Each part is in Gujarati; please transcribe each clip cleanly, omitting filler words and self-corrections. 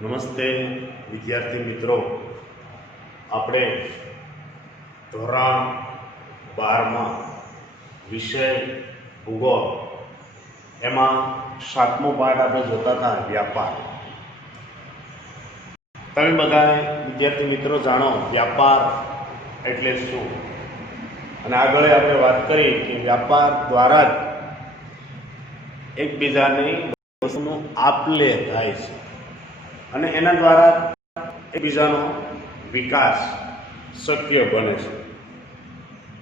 નમસ્તે વિદ્યાર્થી મિત્રો, આપણે ધોરણ 12માં વિષય ભૂગોળ એમાં 7મો પાઠ આપણે જોતા હતા વ્યાપાર. તમે બધા વિદ્યાર્થી મિત્રો જાણો વ્યાપાર એટલે શું, અને આગળ આપણે વાત કરી કે વ્યાપાર દ્વારા જ એકબીજાની વસ્તુનું આપ-લે થાય છે અને એના દ્વારા એકબીજાનો વિકાસ શક્ય બને છે.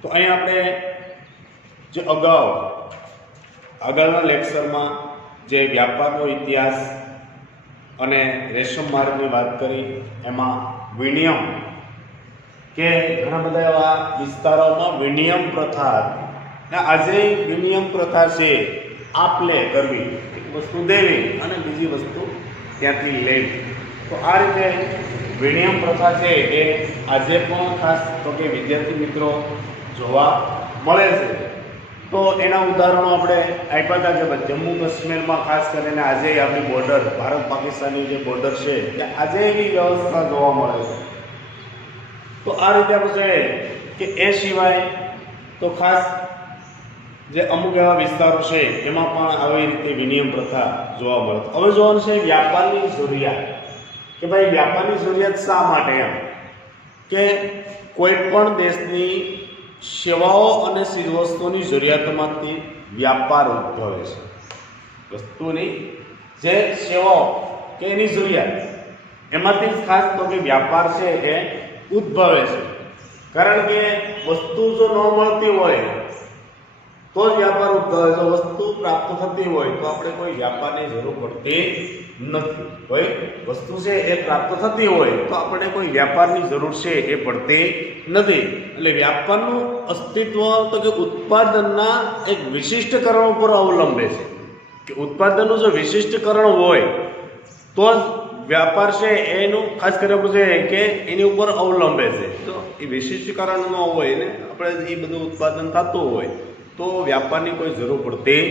તો અહીં આપણે જે આગળના લેક્ચરમાં જે વ્યાપારનો ઇતિહાસ અને રેશમ માર્ગની વાત કરી, એમાં વિનિયમ કે ઘણા બધા એવા વિસ્તારોમાં વિનિયમ પ્રથા હતી. આજે વિનિયમ પ્રથા છે આપ-લે કરવી, એક વસ્તુ દેવી અને બીજી વસ્તુ ત્યાંથી લેવી. તો આ રીતે વિનિયમ પ્રથા છે એ આજે પણ ખાસ તો કે વિદ્યાર્થી મિત્રો જોવા મળે છે. તો એના ઉદાહરણો આપણે આપ્યા હતા કે જમ્મુ કાશ્મીરમાં ખાસ કરીને આજે આપણી બોર્ડર, ભારત પાકિસ્તાનની જે બોર્ડર છે ત્યાં આજે એવી વ્યવસ્થા જોવા મળે છે. તો આ રીતે આપણે કે એ સિવાય તો ખાસ જે અમુક એવા વિસ્તારો છે એમાં પણ આવી રીતે વિનિયમ પ્રથા જોવા મળે. હવે જોવાનું છે વ્યાપારની જરૂરિયાત, કે ભાઈ વ્યાપારની જરૂરિયાત શા માટે, એમ કે કોઈ પણ દેશની સેવાઓ અને ચીજવસ્તુઓની જરૂરિયાતમાંથી વ્યાપાર ઉદ્ભવે છે. વસ્તુની જે સેવાઓ કે એની જરૂરિયાત એમાંથી ખાસ તો કે વ્યાપાર છે એ ઉદ્ભવે છે. કારણ કે વસ્તુ જો ન મળતી હોય તો જ વ્યાપાર ઉદ્ભવે છે. વસ્તુ પ્રાપ્ત થતી હોય તો આપણે કોઈ વ્યાપારની જરૂર પડતી નથી. કોઈ વસ્તુ છે એ પ્રાપ્ત થતી હોય તો આપણે કોઈ વ્યાપારની જરૂર છે એ પડતી નથી. એટલે વ્યાપારનું અસ્તિત્વ તો કે ઉત્પાદનના એક વિશિષ્ટકરણ ઉપર અવલંબે છે. કે ઉત્પાદનનું જો વિશિષ્ટકરણ હોય તો જ વ્યાપાર છે એનું ખાસ કરીને છે કે એની ઉપર અવલંબે છે. તો એ વિશિષ્ટકરણ ન હોય ને આપણે એ બધું ઉત્પાદન થતું હોય તો વ્યાપારની કોઈ જરૂર પડતી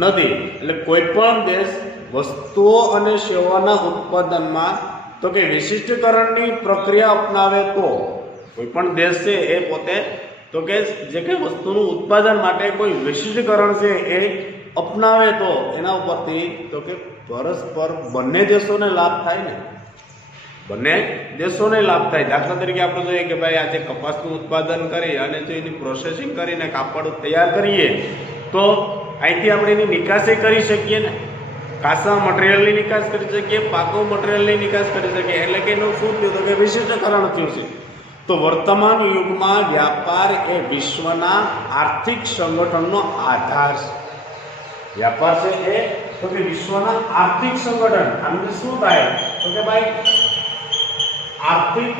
નથી. એટલે કોઈ પણ દેશ વસ્તુઓ અને સેવાના ઉત્પાદનમાં તો કે વિશિષ્ટકરણની પ્રક્રિયા અપનાવે તો કોઈ પણ દેશ છે એ પોતે તો કે જે કે વસ્તુનું ઉત્પાદન માટે કોઈ વિશિષ્ટકરણ છે એ અપનાવે તો એના ઉપરથી તો કે પરસ્પર બંને દેશોને લાભ થાય ને, બંને દેશોને લાભ થાય. દાખલા તરીકે આપણે જોઈએ કે ભાઈ આજે કપાસનું ઉત્પાદન કરી અને જો એની પ્રોસેસિંગ કરીને કાપડ તૈયાર કરીએ તો અહીંથી આપણે એની નિકાસ કરી શકીએ ને, કાચા મટીરિયલની નિકાસ કરી શકીએ, પાકો મટીરિયલની નિકાસ કરી શકીએ. એટલે કે એનું શું થયું તો કે વિશિષ્ટકરણ થયું છે. તો વર્તમાન યુગમાં વ્યાપાર એ વિશ્વના આર્થિક સંગઠનનો આધાર છે. વ્યાપાર છે એ તો કે વિશ્વના આર્થિક સંગઠન. આનું શું થાય તો કે ભાઈ આર્થિક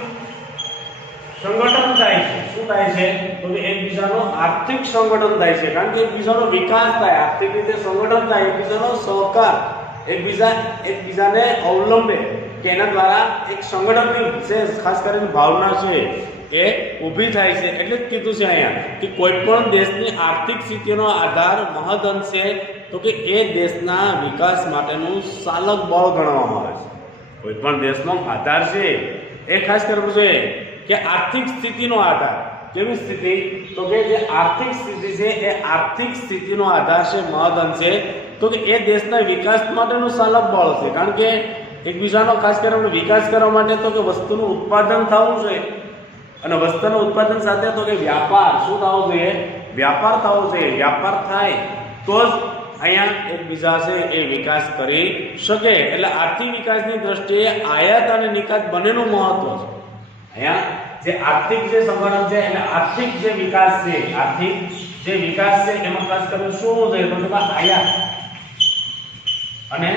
સંગઠન થાય છે. શું થાય છે તો કે એકબીજાનો આર્થિક સંગઠન થાય છે. કારણ કે એકબીજાનો વિકાસ થાય, આર્થિક રીતે સંગઠન થાય, એકબીજાનો સહકાર, એકબીજાને અવલંબે કે એના દ્વારા એક સંગઠનની છે ખાસ કરીને ભાવના છે એ ઊભી થાય છે. એટલે જ કીધું છે અહીંયા કે કોઈ પણ દેશની આર્થિક સ્થિતિનો આધાર મહદઅંશે તો કે એ દેશના વિકાસ માટેનું ચાલક બળ ગણવામાં આવે છે. કોઈ પણ દેશનો આધાર છે એ ખાસ કરવું છે કે આર્થિક સ્થિતિનો આધાર. કેવી સ્થિતિ તો કે જે આર્થિક સ્થિતિ છે એ આર્થિક સ્થિતિનો આધાર છે મહદઅંશે તો કે એ દેશના વિકાસ માટેનું ચાલક બળ છે. કારણ કે એકબીજાનો ખાસ કરીને વિકાસ કરવા માટે તો કે વસ્તુનું ઉત્પાદન થવું જોઈએ અને વસ્તુનું ઉત્પાદન સાથે તો કે વ્યાપાર શું થવો જોઈએ, વ્યાપાર થવો જોઈએ. વ્યાપાર થાય તો જ અહીંયા એકબીજા છે એ વિકાસ કરી શકે. એટલે આર્થિક વિકાસની દ્રષ્ટિએ આયાત અને નિકાસ બંનેનું મહત્વ છે. અહીંયા જે આર્થિક જે સંગઠન છે એટલે આર્થિક જે વિકાસ છે, આર્થિક જે વિકાસ છે એમાં ખાસ કરીને શું જોઈએ તો કે આયાત અને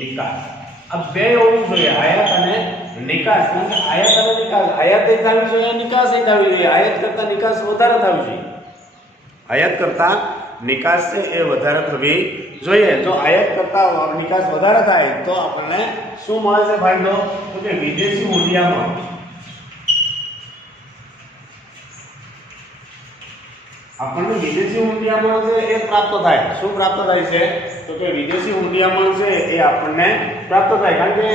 નિકાસ. આ બે હોવું જોઈએ, આયાત અને નિકાસ. કારણ કે આયાત અને નિકાસ, આયાત એ થવી જોઈએ, નિકાસ એ થવી જોઈએ. આયાત કરતા નિકાસ વધારે થવી જોઈએ. આયાત કરતા નિકાસ છે એ વધારે થવી જોઈએ. જો આયાત કરતા નિકાસ વધારે થાય તો આપણને શું મળે છે ફાયદો તો કે વિદેશી મૂલ્યમાં આપણને વિદેશી ઊંડિયામણ છે એ પ્રાપ્ત થાય. શું પ્રાપ્ત થાય છે? તો કે વિદેશી ઊંડિયામણ છે એ આપણને પ્રાપ્ત થાય, કારણ કે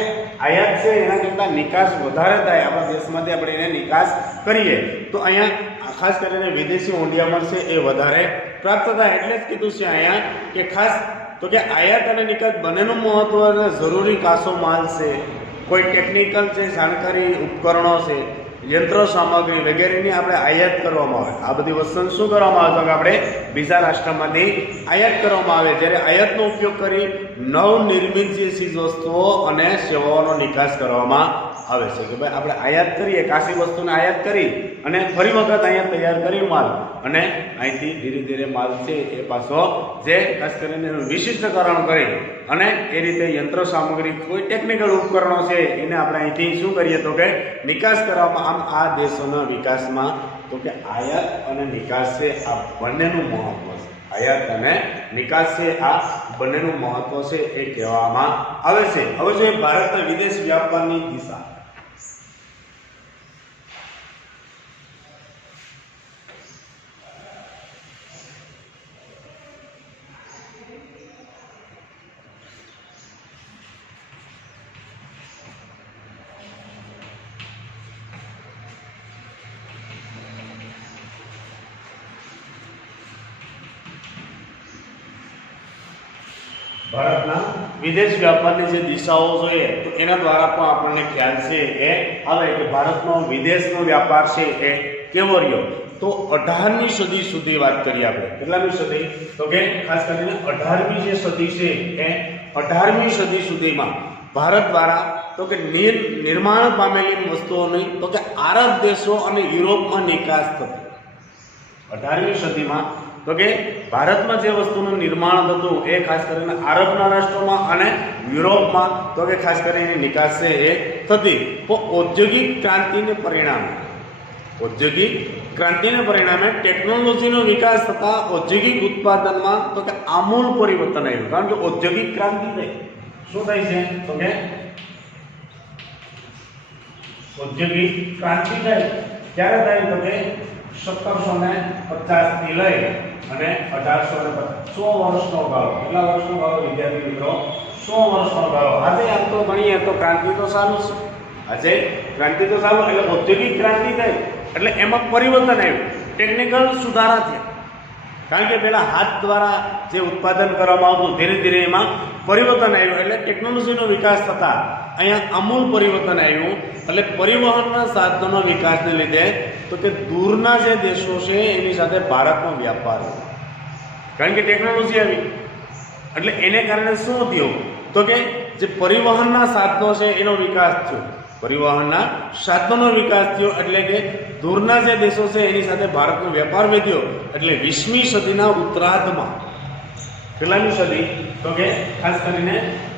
આયાત છે એના કરતાં નિકાસ વધારે થાય. આપણા દેશમાંથી આપણે એને નિકાસ કરીએ તો અહીંયા ખાસ કરીને વિદેશી ઊંડિયામણ છે એ વધારે પ્રાપ્ત થાય. એટલે જ કીધું છે અહીંયા કે ખાસ તો કે આયાત અને નિકાસ બંનેનું મહત્વ અને જરૂરી કાચો માલ છે, કોઈ ટેકનિકલ છે જાણકારી, ઉપકરણો છે, યંત્ર સામગ્રી વગેરેની આપણે આયાત કરવામાં આવે. આ બધી વસ્તુને શું કરવામાં આવે? તો કે આપણે બીજા રાષ્ટ્રમાંથી આયાત કરવામાં આવે. જ્યારે આયાતનો ઉપયોગ કરી નવનિર્મિત જે ચીજ વસ્તુઓ અને સેવાઓનો નિકાસ કરવામાં આવે છે. કે ભાઈ આપણે આયાત કરીએ, કાચી વસ્તુને આયાત કરી અને ફરી વખત અહીંયા તૈયાર કરી માલ, અને અહીંથી ધીરે ધીરે માલ છે એ પાછો જે ખાસ કરીને વિશિષ્ટકરણ કરી અને એ રીતે યંત્ર સામગ્રી, કોઈ ટેકનિકલ ઉપકરણો છે એને આપણે અહીંથી શું કરીએ તો કે નિકાસ કરવામાં. આમ આ દેશોના વિકાસમાં તો કે આયાત અને નિકાસ છે આ બંનેનું મહત્વ છે. આયાત અને નિકાસ છે આ બંનેનું મહત્વ છે એ કહેવામાં આવે છે. હવે જોઈએ ભારતના વિદેશ વ્યાપારની દિશા. ભારતના વિદેશ વ્યાપારની જે દિશાઓ જોઈએ તો એના દ્વારા પણ આપણને ખ્યાલ છે એ આવે કે ભારતનો વિદેશનો વ્યાપાર છે એ કેવો રહ્યો. તો 18મી સદી સુધી વાત કરીએ આપણે. કેટલામી સદી? તો કે ખાસ કરીને 18મી જે સદી છે એ 18મી સદી સુધીમાં ભારત દ્વારા તો કે નિર્માણ પામેલી વસ્તુઓની તો કે આરબ દેશો અને યુરોપમાં નિકાસ થતી. 18મી સદીમાં તો કે ભારતમાં જે વસ્તુનું નિર્માણ થતું એ ખાસ કરીને આરબના રાષ્ટ્રોમાં અને યુરોપમાં તો કે ખાસ કરીને નિકાસ છે એ થતી. તો ઔદ્યોગિક ક્રાંતિને પરિણામે ટેકનોલોજીનો વિકાસ થતા ઔદ્યોગિક ઉત્પાદનમાં તો કે આમૂલ પરિવર્તન આવ્યું. કારણ કે ઔદ્યોગિક ક્રાંતિ થઈ. શું થાય છે? તો કે ઔદ્યોગિક ક્રાંતિ થાય. ક્યારે થાય? તો કે 1750 થી લઈ અને 1850, 100 વર્ષનો ગાળો. કેટલા વર્ષનો ગાળો વિદ્યાર્થી મિત્રો? 100 વર્ષનો ગાળો. આજે આમ તો ગણીએ તો ક્રાંતિ તો સારું છે. આજે ક્રાંતિ તો સારું, એટલે ઔદ્યોગિક ક્રાંતિ થઈ એટલે એમાં પરિવર્તન આવ્યું, ટેકનિકલ સુધારા થયા. કારણ કે પહેલા હાથ દ્વારા જે ઉત્પાદન કરવામાં આવતું ધીરે ધીરે એમાં પરિવર્તન આવ્યું. એટલે ટેકનોલોજીનો વિકાસ થતા અહીંયા આમૂલ પરિવર્તન આવ્યું. એટલે પરિવહનના સાધનોના વિકાસને લીધે તો કે દૂરના જે દેશો છે એની સાથે ભારતનો વ્યાપાર, કારણ કે ટેકનોલોજી આવી એટલે એને કારણે શું થયું? તો કે જે પરિવહનના સાધનો છે એનો વિકાસ થયો. પરિવહનના સાધનોનો વિકાસ થયો એટલે કે દૂરના જે દેશો છે એની સાથે ભારતનો વેપાર વધ્યો. એટલે 20મી સદીના ઉત્તરાર્ધમાં, કેટલામી સદી? તો કે ખાસ કરીને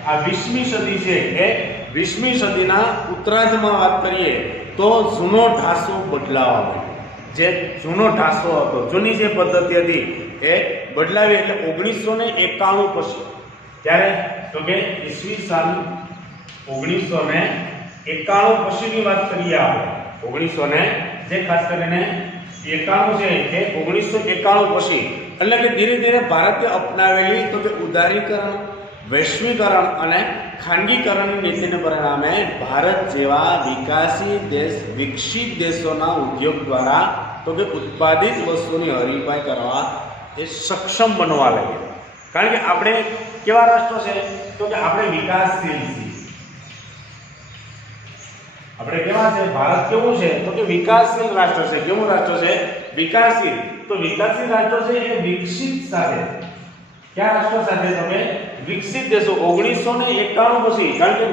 આ 20મી સદી છે એ 20મી સદીના ઉત્તરાર્ધમાં વાત કરીએ તો જૂનો ઢાસો બદલાવા માંડ્યો. જે જૂનો ઢાસો હતો, જૂની જે પદ્ધતિ હતી એ બદલાવી. એટલે 1991 પછી, ત્યારે તો કે ઈસવીસન 1991 પછીની વાત કરીએ આપણે. 1900 જે ખાસ કરીને 91 છે એ 1991 પછી, એટલે કે ધીરે ધીરે ભારતે અપનાવેલી તો કે ઉદારીકરણ, વૈશ્વિકરણ અને ખાનગીકરણની નીતિને પરિણામે ભારત જેવા વિકસિત દેશોના ઉદ્યોગ દ્વારા તો કે ઉત્પાદિત વસ્તુની હરીફાઈ કરવા એ સક્ષમ બનવા લાગ્યા. કારણ કે આપણે કેવા રાષ્ટ્રો છે? તો કે આપણે વિકાસશીલ છીએ. આપણે કેવા છે? ભારત કેવું છે? તો કે વિકાસશીલ રાષ્ટ્ર છે. કેવું રાષ્ટ્ર છે? વિકાસશીલ. તો વિકાસશીલ રાષ્ટ્ર છે એ વિકસિત સાથે, ક્યાં રાષ્ટ્ર સાથે? તો કે વિકસિત દેશો. 1991 પછી, કારણ કે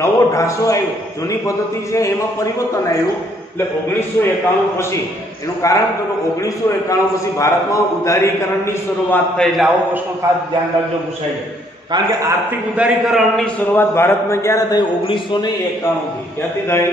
નવો ઢાસો આવ્યો, જૂની પદ્ધતિ છે એમાં પરિવર્તન આવ્યું. એટલે 1991 પછી એનું કારણ તો કે 1991 પછી ભારતમાં ઉદારીકરણની શરૂઆત થઈ. એટલે આવો પ્રશ્ન ખાસ ધ્યાન રાખજો, પૂછાય. કારણ કે આર્થિક ઉદારીકરણની શરૂઆત ભારતમાં ક્યારે થઈ? 1991 થી. ક્યાંથી થઈ?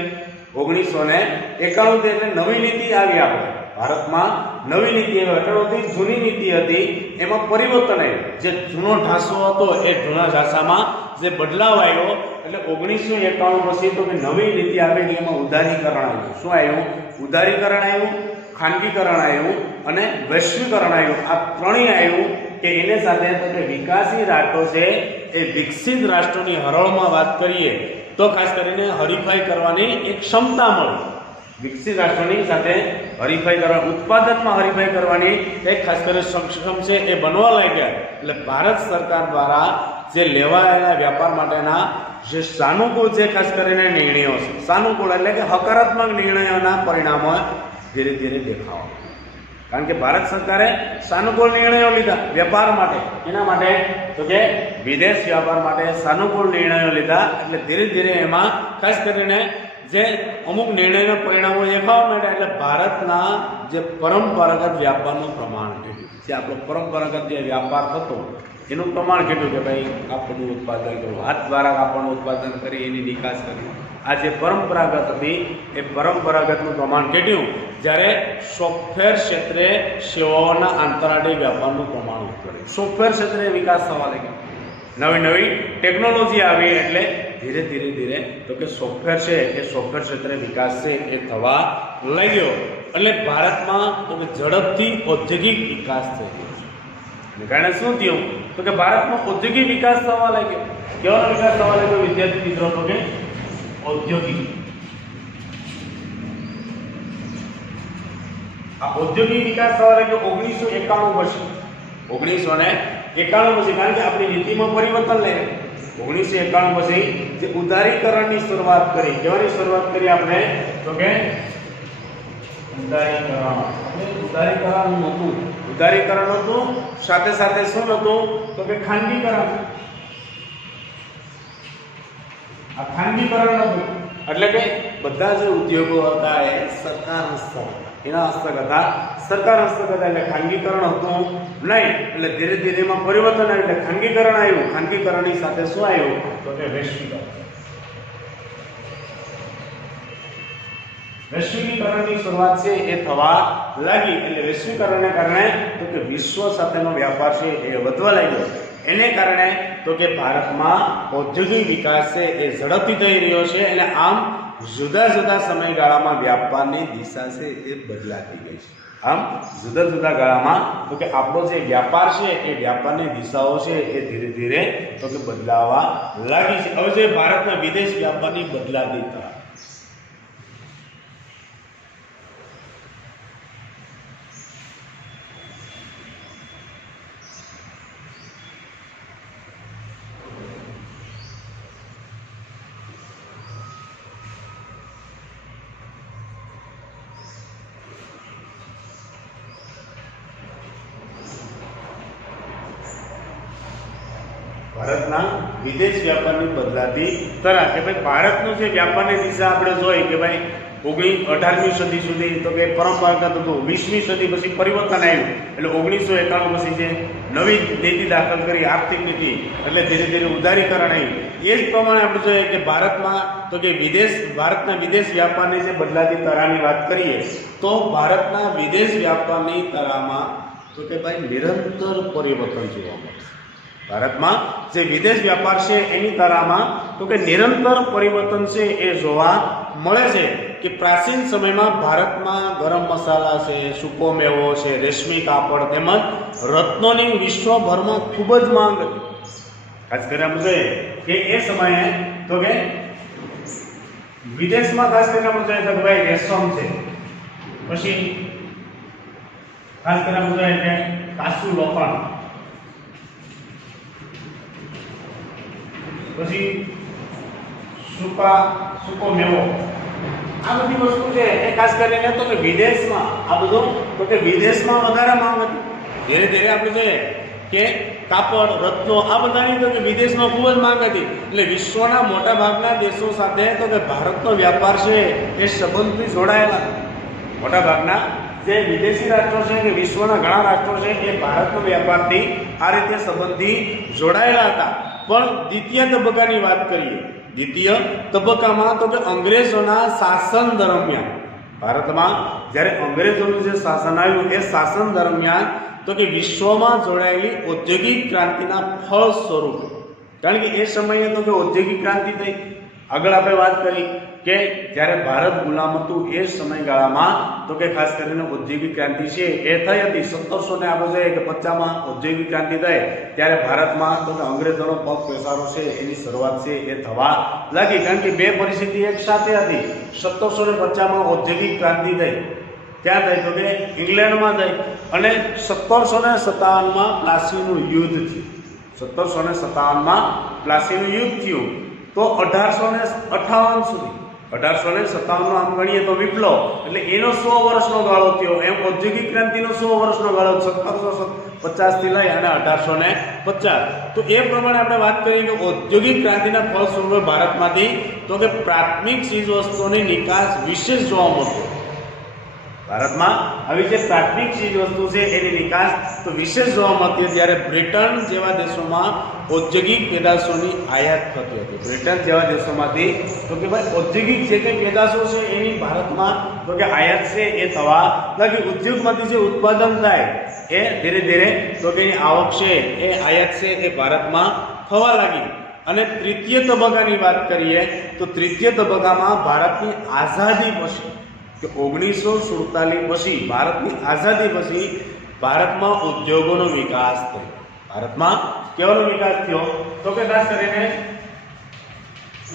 1991 થી. એટલે નવી નીતિ આવી આપણે ભારતમાં, નવી નીતિ આવી. અટલોથી જૂની નીતિ હતી એમાં પરિવર્તન આવ્યું. જે જૂનો ઢાસો હતો એ જૂના ઢાસામાં જે બદલાવ આવ્યો. એટલે 1991 પછી તો કે નવી નીતિ આવેલી, એમાં ઉદારીકરણ આવ્યું. શું આવ્યું? ઉદારીકરણ આવ્યું. ખાનગીકરણ આવ્યું અને વૈશ્વિકરણ આવ્યું. આ ત્રણેય આવ્યું કે એને સાથે તો કે વિકાસી રાષ્ટ્રો છે એ વિકસિત રાષ્ટ્રોની હરોળમાં વાત કરીએ તો ખાસ કરીને હરીફાઈ કરવાની એક ક્ષમતા મળી. વિકસિત રાષ્ટ્રોની સાથે હરીફાઈ કરવા, ઉત્પાદનમાં હરીફાઈ કરવાની એક ખાસ કરીને સક્ષમ છે એ બનવા લાગ્યા. એટલે ભારત સરકાર દ્વારા જે લેવાયેલા વ્યાપાર માટેના જે સાનુકૂળ જે ખાસ કરીને નિર્ણયો છે, સાનુકૂળ એટલે કે હકારાત્મક નિર્ણયોના પરિણામો ધીરે ધીરે દેખાવા. કારણ કે ભારત સરકારે સાનુકૂળ નિર્ણયો લીધા વ્યાપાર માટે. એના માટે તો કે વિદેશ વ્યાપાર માટે સાનુકૂળ નિર્ણયો લીધા. એટલે ધીરે ધીરે એમાં ખાસ કરીને જે અમુક નિર્ણયના પરિણામો દેખાવા માંડ્યા. એટલે ભારતના જે પરંપરાગત વ્યાપારનું પ્રમાણ ઘટ્યું. જે આપણો પરંપરાગત જે વ્યાપાર થતો એનું પ્રમાણ કેટલું કે ભાઈ કાપડનું ઉત્પાદન કરવું, હાથ દ્વારા કાપડનું ઉત્પાદન કરી એની નિકાસ કરવી, આ જે પરંપરાગત હતી એ પરંપરાગતનું પ્રમાણ કેટલું. જ્યારે સોફ્ટવેર ક્ષેત્રે સેવાઓના આંતરરાષ્ટ્રીય વ્યાપારનું પ્રમાણ વધ્યું. સોફ્ટવેર ક્ષેત્રે વિકાસ થવા લાગ્યો. નવી નવી ટેકનોલોજી આવી એટલે ધીરે ધીરે ધીરે તો કે સોફ્ટવેર છે એ સોફ્ટવેર ક્ષેત્રે વિકાસ છે એ થવા લાગ્યો. એટલે ભારતમાં તો કે ઝડપથી ઔદ્યોગિક વિકાસ થઈ ગયો. કારણે શું થયું તો કે ભારતમાં ઔદ્યોગિક વિકાસ થવા લાગ્યો. કેવો વિકાસ થવા લાગ્યો વિદ્યાર્થી મિત્રો? તો કે ઔદ્યોગિક. આ ઔદ્યોગિક વિકાસ થવા લાગ્યો 1991 પછી. 1991 પછી કારણ કે આપણી નીતિમાં પરિવર્તન લાવ્યું. 1991 પછી જે ઉદારીકરણની શરૂઆત કરી. કેવાની શરૂઆત કરી આપણે? તો કે ઉદારીકરણ નહોતું. ઉદારીકરણ હતું, સાથે સાથે શું હતું તો કે ખાનગીકરણ. આ ખાનગીકરણ હતું એટલે કે બધા જે ઉદ્યોગો હતા એ સરકાર હસ્તક હતા. એના હસ્તક હતા, સરકાર હસ્તક હતા. એટલે ખાનગીકરણ હતું નહીં. એટલે ધીરે ધીરે એમાં પરિવર્તન આવ્યું. એટલે ખાનગીકરણ આવ્યું. ખાનગીકરણની સાથે શું આવ્યું તો કે વૈશ્વિકરણ. વૈશ્વિકરણની શરૂઆત છે એ થવા લાગી. એટલે વૈશ્વિકરણને કારણે તો કે વિશ્વ સાથેનો વ્યાપાર છે એ વધવા લાગ્યો. એને કારણે તો કે ભારતમાં ઔદ્યોગિક વિકાસ છે એ ઝડપથી થઈ રહ્યો છે. અને આમ જુદા જુદા સમયગાળામાં વ્યાપારની દિશા છે એ બદલાતી ગઈ છે. આમ જુદા જુદા ગાળામાં તો કે આપણો જે વ્યાપાર છે એ વ્યાપારની દિશાઓ છે એ ધીરે ધીરે તો કે બદલાવા લાગી છે. હવે જે ભારતના વિદેશ વ્યાપારની બદલાતી તરફ ભારતના વિદેશ વ્યાપારની બદલાતી તરફ કે ભાઈ ભારતનું જે વ્યાપારની દિશા આપણે જોઈએ કે ભાઈ 18મી સદી સુધી તો કે પરંપરાગત હતું. 20મી સદી પછી પરિવર્તન આવ્યું. એટલે 1991 પછી જે નવી નીતિ દાખલ કરી આર્થિક નીતિ એટલે ધીરે ધીરે ઉદારીકરણ આવ્યું. એ જ પ્રમાણે આપણે જોઈએ કે ભારતમાં તો કે ભારતના વિદેશ વ્યાપારની જે બદલાતી તરાની વાત કરીએ તો ભારતના વિદેશ વ્યાપારની તરામાં તો કે ભાઈ નિરંતર પરિવર્તન જોવા મળશે. ભારતમાં જે વિદેશ વ્યાપાર છે એની તરામાં તો કે નિરંતર પરિવર્તન છે એ જોવા મળે છે. કે પ્રાચીન સમયમાં ભારતમાં ગરમ મસાલા છે, સૂકો મેવો છે, રેશમી કાપડ તેમજ રત્નોની વિશ્વભરમાં ખૂબ જ માંગ હતી. ખાસ કરીને આપણે જોઈએ કે એ સમયે તો કે વિદેશમાં ખાસ કરીને આપણે જોઈએ તો ભાઈ રેશમ છે, પછી ખાસ કરીને આપણે જોઈએ કે કાચું લોખંડ, પછી સૂકો મેવો, આ બધી વસ્તુ છે એ ખાસ કરીને તો કે વિદેશમાં આ બધું તો કે વિદેશમાં વધારે માંગ હતી. ધીરે ધીરે આપણે જોઈએ કે કાપડ, રત્નો આ બધાની તો કે વિદેશમાં ખૂબ જ માંગ હતી. એટલે વિશ્વના મોટા ભાગના દેશો સાથે તો કે ભારતનો વ્યાપાર છે એ સંબંધથી જોડાયેલા. મોટા ભાગના જે વિદેશી રાષ્ટ્રો છે કે વિશ્વના ઘણા રાષ્ટ્રો છે એ ભારતના વ્યાપારથી આ રીતે સંબંધથી જોડાયેલા હતા. પણ દ્વિતીય તબક્કાની વાત કરીએ, દ્વિતીય તબક્કામાં તો કે અંગ્રેજોના શાસન દરમિયાન ભારતમાં જ્યારે અંગ્રેજોનું જે શાસન આવ્યું એ શાસન દરમિયાન તો કે વિશ્વમાં જોડાયેલી ઔદ્યોગિક ક્રાંતિના ફળ સ્વરૂપ, કારણ કે એ સમયે તો કે ઔદ્યોગિક ક્રાંતિ થઈ, આગળ આપણે વાત કરી કે જ્યારે ભારત ગુલામ હતું એ સમયગાળામાં તો કે ખાસ કરીને ઔદ્યોગિક ક્રાંતિ છે એ થઈ હતી 1750માં ઔદ્યોગિક ક્રાંતિ થઈ ત્યારે ભારતમાં તો કે અંગ્રેજોનો પગ પેસારો છે એની શરૂઆત છે એ થવા લાગી, કારણ કે બે પરિસ્થિતિ એક સાથે હતી. 1750માં ઔદ્યોગિક ક્રાંતિ થઈ, ક્યાં થઈ તો કે ઇંગ્લેન્ડમાં થઈ, અને 1757માં પ્લાસીનું યુદ્ધ થયું. 1757માં પ્લાસીનું યુદ્ધ થયું તો 1858 સુધી 1857 આમ ગણીએ તો વિપ્લવ એટલે એનો 100 વર્ષનો ગાળો થયો. એમ ઔદ્યોગિક ક્રાંતિનો 100 વર્ષનો ગાળો 1750 થી લઈ અને 1850. તો એ પ્રમાણે આપણે વાત કરીએ કે ઔદ્યોગિક ક્રાંતિના ફળસ્વરૂપે ભારતમાંથી તો કે પ્રાથમિક ચીજવસ્તુઓની નિકાસ વિશેષ જોવા મળતો. ભારતમાં આવી જે પ્રાથમિક ચીજવસ્તુ છે એની નિકાસ તો વિશેષ જોવા મળતી હતી. ત્યારે બ્રિટન જેવા દેશોમાં ઔદ્યોગિક પેદાશોની આયાત થતી હતી. બ્રિટન જેવા દેશોમાંથી તો કે ભાઈ ઔદ્યોગિક જે કંઈ પેદાશો છે એની ભારતમાં તો કે આયાત છે એ થવા લાગી. ઉદ્યોગમાંથી જે ઉત્પાદન થાય એ ધીરે ધીરે તો કે એની આવક છે એ આયાત છે એ ભારતમાં થવા લાગી. અને તૃતીય તબક્કાની વાત કરીએ તો તૃતીય તબક્કામાં ભારતની આઝાદી પછી કે 1947 પછી ભારતની આઝાદી પછી ભારતમાં ઉદ્યોગોનો વિકાસ થયો. ભારતમાં કેવાનો વિકાસ થયો તો કે ખાસ કરીને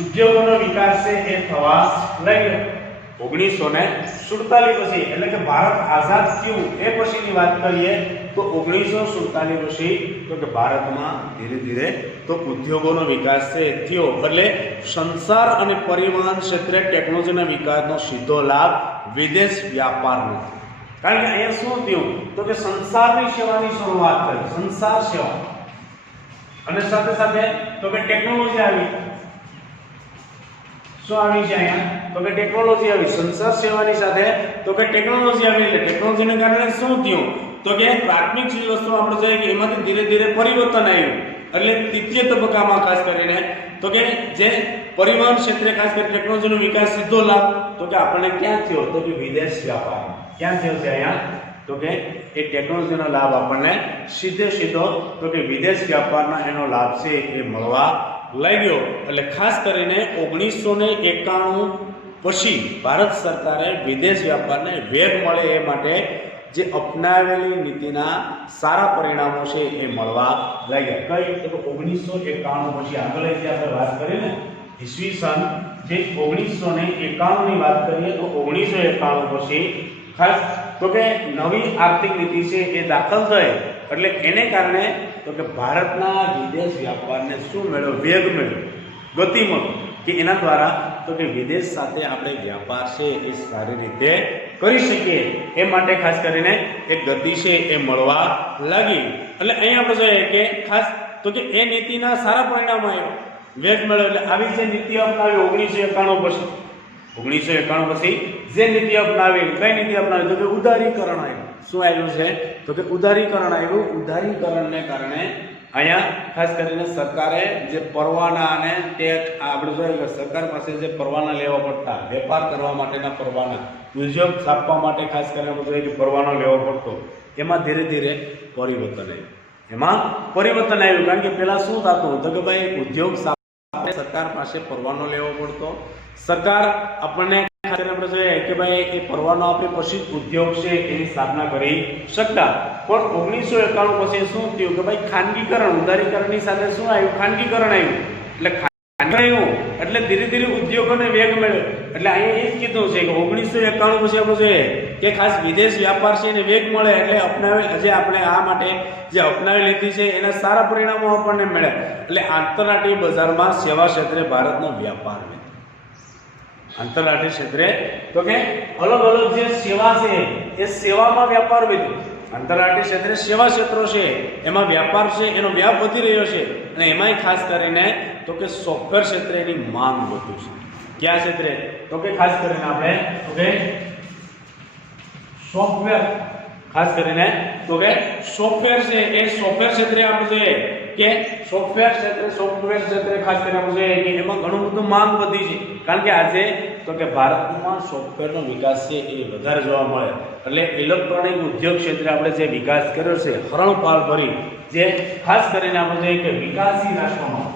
ઉદ્યોગોનો વિકાસ છે એ થવા લાગ્યો 1947 પછી. એટલે કે ભારત આઝાદ થયું એ પછીની વાત કરીએ તો 1947 પછી તો કે ભારતમાં ધીરે ધીરે તો ઉદ્યોગોનો વિકાસ છે થયો. એટલે સંચાર અને પરિવહન ક્ષેત્રે ટેકનોલોજીના વિકાસનો સીધો લાભ વિદેશ વ્યાપાર નથી. કારણ કે અહીંયા શું થયું તો કે સંચારની સેવાની શરૂઆત કરી, સંચાર સેવા, અને સાથે સાથે તો કે ટેકનોલોજી આવી. શું આવી છે અહીંયા તો કે ટેકનોલોજી આવી. સંચાર સેવાની સાથે તો કે ટેકનોલોજી આવી. એટલે ટેકનોલોજીને કારણે શું થયું તો કે પ્રાથમિક ચીજવસ્તુઓ આપણે જોઈએ કે એમાંથી ધીરે ધીરે પરિવર્તન આવ્યું. એટલે તૃતીય તબક્કામાં ખાસ કરીને તો કે જે પરિવહન ક્ષેત્રે ખાસ કરીને ટેકનોલોજીનો વિકાસ સીધો લાભ તો કે આપણને ક્યાં થયો તો કે વિદેશ વ્યાપાર. ક્યાં થયો છે અહીંયા તો કે એ ટેકનોલોજીનો લાભ આપણને સીધો તો કે વિદેશ વ્યાપારના એનો લાભ છે એ મળવા લાગ્યો. એટલે ખાસ કરીને 1991 પછી ભારત સરકારે વિદેશ વ્યાપારને વેગ મળે એ માટે જે અપનાવેલી નીતિના સારા પરિણામો છે એ મળવા લાગ્યા. કઈ તો 1991 પછી આગળ જે આપણે વાત કરીએ ને ઈસવીસન જે 1991 ની વાત કરીએ તો 1991 પછી ખાસ તો કે નવી આર્થિક નીતિ છે એ દાખલ થઈ. એટલે એને કારણે તો કે ભારતના વિદેશ વ્યાપારને શું મળ્યો વેગ મળ્યો, ગતિ મળી, કે એના દ્વારા તો કે વિદેશ સાથે આપણે વ્યાપાર છે એ સારી રીતે કરી શકીએ એ માટે ખાસ કરીને એક ગતિ છે એ મળવા લાગી. એટલે અહીંયા આપણે જોઈએ કે ખાસ તો કે એ નીતિના સારા પરિણામ આવ્યો, વેગ મળ્યો. એટલે આવી જે નીતિ અપનાવી 1991 પછી 1991 પછી જે નીતિ અપનાવી, કઈ નીતિ અપનાવી તો કે ઉદારીકરણ આવ્યું. શું આવ્યું છે તો કે ઉદારીકરણ આવ્યું. ઉદારીકરણને કારણે અહીંયા ખાસ કરીને સરકારે જે પરવાના અને ટેક્સ આપણે જોઈએ કે સરકાર પાસે જે પરવાના લેવા પડતા, વેપાર કરવા માટેના પરવાના, ઉદ્યોગ સ્થાપવા માટે ખાસ કરીને આપણે જોઈએ કે પરવાનો લેવો પડતો, એમાં ધીરે ધીરે પરિવર્તન આવ્યું. એમાં પરિવર્તન આવ્યું કારણ કે પહેલા શું થતું તો કે ભાઈ ઉદ્યોગ સરકાર પાસે પરવાનો લેવો પડતો. સરકાર આપણને આપણે જોઈએ કે ભાઈ એ પરવાનો આપે પછી ઉદ્યોગ છે એની સ્થાપના કરી શકતા. પણ 1991 પછી શું થયું કે ભાઈ ખાનગીકરણ, ઉદારીકરણની સાથે શું આવ્યું ખાનગીકરણ આવ્યું. એટલે ખાનગીકરણ એટલે ધીરે ધીરે ઉદ્યોગોને વેગ મળ્યો. એટલે અહીંયા એ જ કીધું છે કે 1991 પછી આપણે જોઈએ કે ખાસ વિદેશ વ્યાપાર છે એને વેગ મળે. એટલે અપનાવેલ જે આપણે આ માટે જે અપનાવેલ નીતિ છે એના સારા પરિણામો આપણને મળ્યા. એટલે આંતરરાષ્ટ્રીય બજારમાં સેવા ક્ષેત્રે ભારતનો વ્યાપાર વધ્યો. આંતરરાષ્ટ્રીય ક્ષેત્રે તો કે અલગ અલગ જે સેવા છે એ સેવામાં વ્યાપાર વધ્યો. આંતરરાષ્ટ્રીય ક્ષેત્રે સેવા ક્ષેત્રો છે એમાં વ્યાપાર છે એનો વ્યાપ વધી રહ્યો છે. અને એમાંય ખાસ કરીને તો કે સોફ્ટવેર ક્ષેત્રે એની માંગ વધુ છે. કયા ક્ષેત્રે તો કે ખાસ કરીને આપણે તો કે સોફ્ટવેર, ખાસ કરીને તો કે સોફ્ટવેર છે એ સોફ્ટવેર ક્ષેત્રે આપણે જોઈએ કે સોફ્ટવેર ક્ષેત્રે ખાસ કરીને આપણે જોઈએ કે એમાં ઘણું બધું માંગ વધી છે. કારણ કે આજે તો કે ભારતમાં સોફ્ટવેરનો વિકાસ છે એ વધારે જોવા મળે. એટલે ઇલેક્ટ્રોનિક ઉદ્યોગ ક્ષેત્રે આપણે જે વિકાસ કર્યો છે હરણફાળ ભરી, જે ખાસ કરીને આપણે જોઈએ કે વિકાસશીલ રાષ્ટ્રોમાં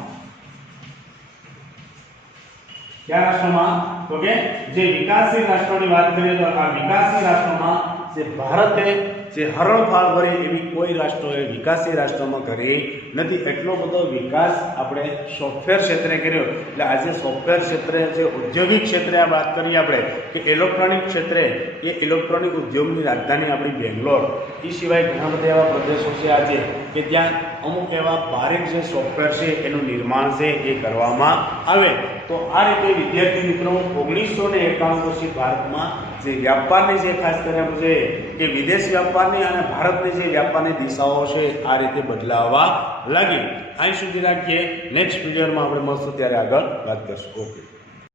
કયા રાષ્ટ્રોમાં? તો કે જે વિકાસશીલ રાષ્ટ્રોની વાત કરીએ તો આ વિકાસશીલ રાષ્ટ્રોમાં જે ભારતે જે હરણફાળ ભરી એવી કોઈ રાષ્ટ્રોએ વિકાસશીલ રાષ્ટ્રોમાં કરી નથી. એટલો બધો વિકાસ આપણે સોફ્ટવેર ક્ષેત્રે કર્યો. એટલે આજે સોફ્ટવેર ક્ષેત્રે જે ઔદ્યોગિક ક્ષેત્રે આ વાત કરીએ આપણે કે ઇલેક્ટ્રોનિક ક્ષેત્રે એ ઇલેક્ટ્રોનિક ઉદ્યોગની રાજધાની આપણી બેંગ્લોર. એ સિવાય ઘણા બધા એવા પ્રદેશો છે આજે કે જ્યાં અમુક એવા બારીક જે સોફ્ટવેર છે એનું નિર્માણ છે એ કરવામાં આવે. તો આ રીતે વિદ્યાર્થી મિત્રો 1991 પછી ભારતમાં જે વ્યાપારની જે ખાસ કરીને છે કે વિદેશ વ્યાપારની અને ભારતની જે વ્યાપારની દિશાઓ છે આ રીતે બદલાવા લાગી. અહીં સુધી રાખીએ. નેક્સ્ટ વિડીયોમાં આપણે મળશું ત્યારે આગળ વાત કરશું. ઓકે.